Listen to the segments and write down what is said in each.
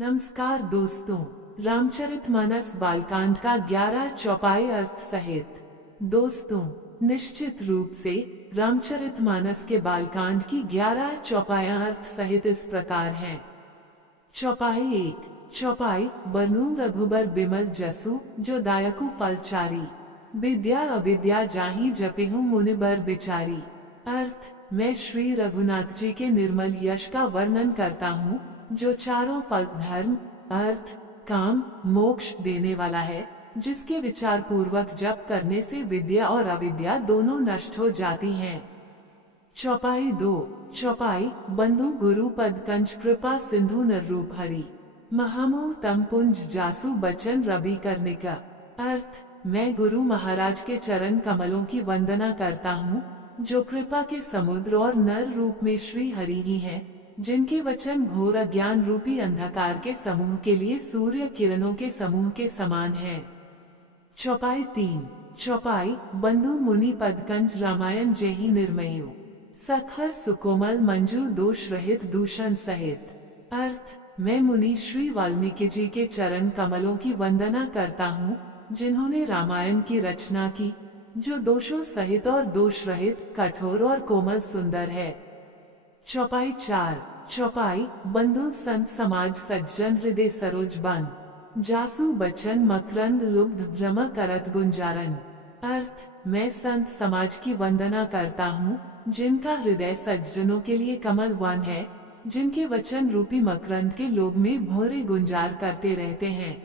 नमस्कार दोस्तों, रामचरितमानस बालकांड का 11 चौपाई अर्थ सहित। दोस्तों, निश्चित रूप से रामचरितमानस के बालकांड की 11 चौपाइयां अर्थ सहित इस प्रकार हैं। चौपाई 1। चौपाई बनु रघुबर बिमल जसु जो दायकु फलचारी, विद्या अविद्या जाहि जपेहु मुनिबर बिचारी। अर्थ, मैं श्री रघुनाथ जी के निर्मल यश का वर्णन करता हूँ, जो चारों फल धर्म, अर्थ, काम, मोक्ष देने वाला है, जिसके विचार पूर्वक जप करने से विद्या और अविद्या दोनों नष्ट हो जाती हैं। चौपाई 2। चौपाई बंधु गुरु पद कंज कृपा सिंधु नरूप हरि, महामोह तम पुंज जासु बचन रवि करने का। अर्थ, मैं गुरु महाराज के चरण कमलों की वंदना करता हूँ, जो कृपा के समुद्र और नर रूप में श्री हरि ही हैं, जिनके वचन घोर अज्ञान रूपी अंधकार के समूह के लिए सूर्य किरणों के समूह के समान है। चौपाई 3। चौपाई बंधु मुनि पदकंज रामायण जेहि निर्मयो, सखर सुकोमल मंजू दोष रहित दूषण सहित। अर्थ, मैं मुनि श्री वाल्मीकि जी के चरण कमलों की वंदना करता हूँ, जिन्होंने रामायण की रचना की, जो दोषों सहित और दोष रहित, कठोर और कोमल सुंदर है। चौपाई 4। चौपाई बंधु संत समाज सज्जन हृदय सरोज बन, जासु बचन मकरंद लुब्ध भ्रम करत गुंजारन। अर्थ, मैं संत समाज की वंदना करता हूँ, जिनका हृदय सज्जनों के लिए कमल वन है, जिनके वचन रूपी मकरंद के लोभ में भोरे गुंजार करते रहते हैं।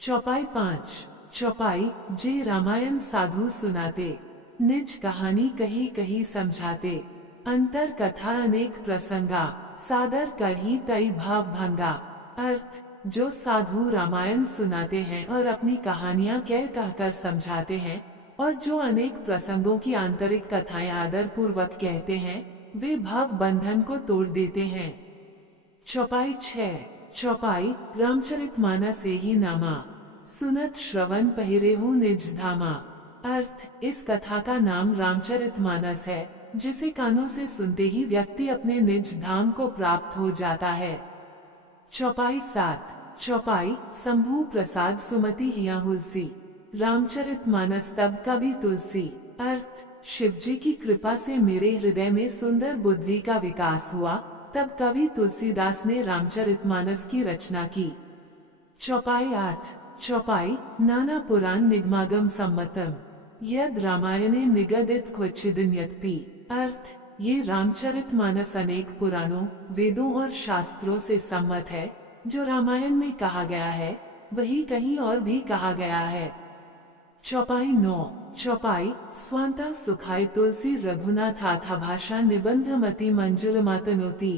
चौपाई 5। चौपाई जे रामायण साधु सुनाते, निज कहानी कही कही समझाते, अंतर कथा अनेक प्रसंगा, सादर करही तई भाव भंगा। अर्थ, जो साधु रामायण सुनाते हैं और अपनी कहानियां कह कहकर समझाते हैं, और जो अनेक प्रसंगों की आंतरिक कथाएं आदर पूर्वक कहते हैं, वे भाव बंधन को तोड़ देते हैं। चौपाई 6। चौपाई रामचरितमानस एहि नामा, सुनत श्रवण पहिरेहु निज धामा। अर्थ, इस कथा का नाम रामचरितमानस है, जिसे कानों से सुनते ही व्यक्ति अपने निज धाम को प्राप्त हो जाता है। चौपाई 7। चौपाई शंभु प्रसाद सुमति हिया हुलसी, रामचरितमानस तब कवि तुलसी। अर्थ, शिवजी की कृपा से मेरे हृदय में सुंदर बुद्धि का विकास हुआ, तब कवि तुलसीदास ने रामचरितमानस की रचना की। चौपाई 8। चौपाई नाना पुराण निगमागम सम्मतम, यद रामायणे निगदित क्वचिदिन्यतपि। अर्थ, ये रामचरितमानस अनेक पुराणों, वेदों और शास्त्रों से सम्मत है। जो रामायण में कहा गया है, वही कहीं और भी कहा गया है। चौपाई 9। चौपाई स्वांता सुखाय तुलसी रघुनाथ आथा भाषा निबंध मति मंजुल मातनोती।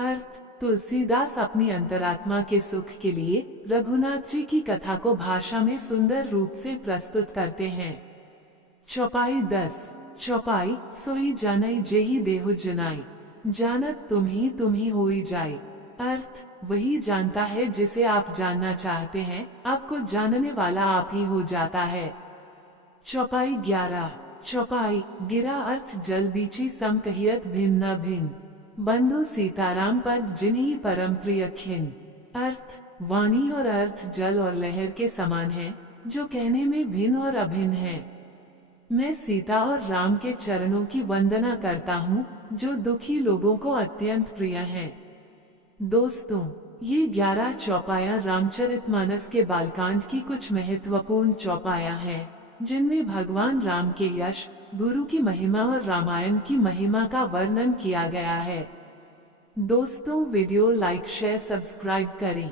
अर्थ, तुलसीदास अपनी अंतरात्मा के सुख के लिए रघुनाथ जी की कथा को भाषा में सुंदर रूप से प्रस्तुत करते हैं। चौपाई 10। चौपाई सोई जानई जेहि देहु जनाई, जानत तुम्ही होई जाई। अर्थ, वही जानता है जिसे आप जानना चाहते हैं, आपको जानने वाला आप ही हो जाता है। चौपाई 11। चौपाई गिरा अर्थ जल बीची सम कहियत भिन्न भिन्न, बंधु सीताराम पद जिन्हीं परम प्रिय खिन। अर्थ, वाणी और अर्थ जल और लहर के समान है, जो कहने में भिन्न और अभिन्न है। मैं सीता और राम के चरणों की वंदना करता हूँ, जो दुखी लोगों को अत्यंत प्रिय हैं। दोस्तों, ये 11 चौपाइयां रामचरितमानस के बालकांड की कुछ महत्वपूर्ण चौपाइयां हैं, जिनमें भगवान राम के यश, गुरु की महिमा और रामायण की महिमा का वर्णन किया गया है। दोस्तों, वीडियो लाइक शेयर सब्सक्राइब करें।